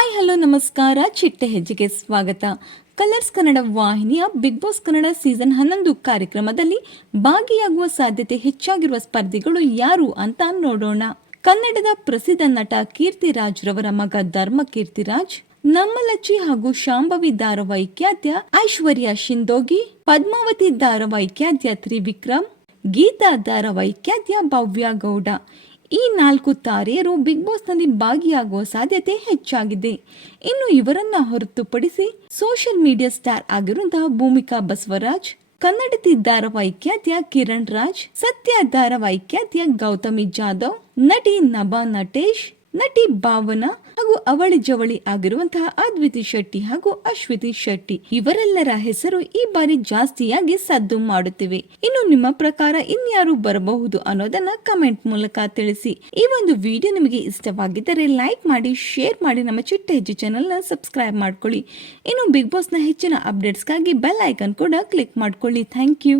Hi hello ನಮಸ್ಕಾರ. ಚಿಟ್ಟೆ ಹೆಜ್ಜೆಗೆ ಸ್ವಾಗತ. ಕಲರ್ಸ್ ಕನ್ನಡ ವಾಹಿನಿಯ ಬಿಗ್ ಬಾಸ್ ಕನ್ನಡ ಸೀಸನ್ 11 ಕಾರ್ಯಕ್ರಮದಲ್ಲಿ ಭಾಗಿಯಾಗುವ ಸಾಧ್ಯತೆ ಹೆಚ್ಚಾಗಿರುವ ಸ್ಪರ್ಧಿಗಳು ಯಾರು ಅಂತ ನೋಡೋಣ. ಕನ್ನಡದ ಪ್ರಸಿದ್ಧ ನಟ ಕೀರ್ತಿರಾಜ್ ರವರ ಮಗ ಧರ್ಮ ಕೀರ್ತಿರಾಜ್, ನಮ್ಮಲಚ್ಚಿ ಹಾಗೂ ಶಾಂಭವಿ ಧಾರಾವಾಹಿ ಖ್ಯಾತಿಯ ಐಶ್ವರ್ಯ ಶಿಂದೋಗಿ, ಪದ್ಮಾವತಿ ಧಾರಾವಾಹಿ ಖ್ಯಾತಿಯ ತ್ರಿವಿಕ್ರಮ್, ಗೀತಾ ಧಾರಾವಾಹಿ ಖ್ಯಾತಿಯ ಭವ್ಯ ಗೌಡ, ಈ 4 ತಾರೆಯರು ಬಿಗ್ ಬಾಸ್ ನಲ್ಲಿ ಭಾಗಿಯಾಗುವ ಸಾಧ್ಯತೆ ಹೆಚ್ಚಾಗಿದೆ. ಇನ್ನು ಇವರನ್ನ ಹೊರತುಪಡಿಸಿ ಸೋಷಿಯಲ್ ಮೀಡಿಯಾ ಸ್ಟಾರ್ ಆಗಿರುವಂತಹ ಭೂಮಿಕಾ ಬಸವರಾಜ್, ಕನ್ನಡತಿ ಧಾರಾವಾಹಿ ಖ್ಯಾತಿಯ ಕಿರಣ್ ರಾಜ್, ಸತ್ಯ ಧಾರಾವಾಹಿ ಖ್ಯಾತಿಯ ಗೌತಮಿ ಜಾಧವ್, ನಟಿ ನಭಾ ನಟೇಶ್, ನಟಿ ಭಾವನಾ ಹಾಗೂ ಅವಳಿ ಜವಳಿ ಆಗಿರುವಂತಹ ಅದ್ವಿತಿ ಶೆಟ್ಟಿ ಹಾಗೂ ಅಶ್ವಿತಿ ಶೆಟ್ಟಿ, ಇವರೆಲ್ಲರ ಹೆಸರು ಈ ಬಾರಿ ಜಾಸ್ತಿಯಾಗಿ ಸದ್ದು ಮಾಡುತ್ತಿವೆ. ಇನ್ನು ನಿಮ್ಮ ಪ್ರಕಾರ ಇನ್ಯಾರು ಬರಬಹುದು ಅನ್ನೋದನ್ನ ಕಮೆಂಟ್ ಮೂಲಕ ತಿಳಿಸಿ. ಈ ಒಂದು ವಿಡಿಯೋ ನಿಮಗೆ ಇಷ್ಟವಾಗಿದ್ದರೆ ಲೈಕ್ ಮಾಡಿ, ಶೇರ್ ಮಾಡಿ, ನಮ್ಮ ಚಿಟ್ಟೆ ಹೆಜ್ಜೆ ಚಾನೆಲ್ ನ ಸಬ್ಸ್ಕ್ರೈಬ್ ಮಾಡ್ಕೊಳ್ಳಿ. ಇನ್ನು ಬಿಗ್ ಬಾಸ್ ನ ಹೆಚ್ಚಿನ ಅಪ್ಡೇಟ್ಸ್ಗಾಗಿ ಬೆಲ್ ಐಕಾನ್ ಕೂಡ ಕ್ಲಿಕ್ ಮಾಡ್ಕೊಳ್ಳಿ. Thank you.